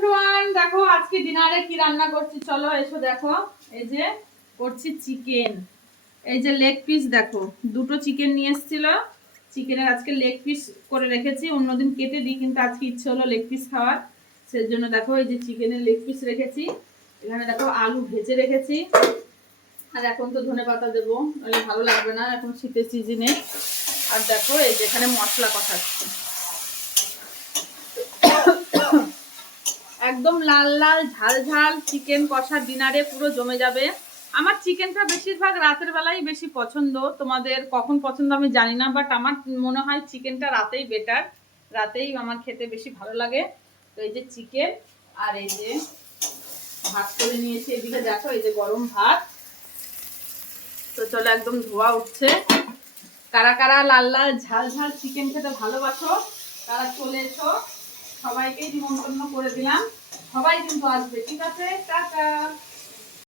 Everyone, দেখো আজকে ডিনারে কি রান্না করছি, চলো এসো দেখো। এই যে করছি চিকেন। এই যে লেগ পিস, দেখো দুটো চিকেন নিয়ে এসেছিল। চিকেনের আজকে লেগ পিস করে রেখেছি, অন্যদিন কেটে দিই, কিন্তু আজকে ইচ্ছে হলো লেগ পিস খাওয়ার। সেজন্য দেখো এই যে চিকেনের লেগ পিস রেখেছি। এখানে দেখো আলু ভেজে রেখেছি। আর এখন তো ধনেপাতা দেবো, নাহলে ভালো লাগবে না এখন শীতের সিজনে। আর দেখো এই যে এখানে মশলা কষাচ্ছি, একদম লাল লাল ঝাল ঝাল চিকেন কষা ডিনারে পুরো জমে যাবে। আমার চিকেনটা বেশিরভাগ রাতের বেলায় বেশি পছন্দ, তোমাদের কখন পছন্দ আমি জানি না, বাট আমার মনে হয় চিকেনটা রাতেই বেটার, রাতেই আমার খেতে বেশি ভালো লাগে। তো এই যে চিকেন, আর এই যে ভাত করে নিয়েছি এদিকে, দেখো এই যে গরম ভাত। তো চলো, একদম ধোয়া উঠছে। কারা কারা লাল লাল ঝাল ঝাল চিকেন খেতে ভালোবাসো তারা চলে এসো, সবাইকেই নিমন্ত্রণ করে দিলাম। সবাই কিন্তু আসবে, ঠিক আছে? টাটা।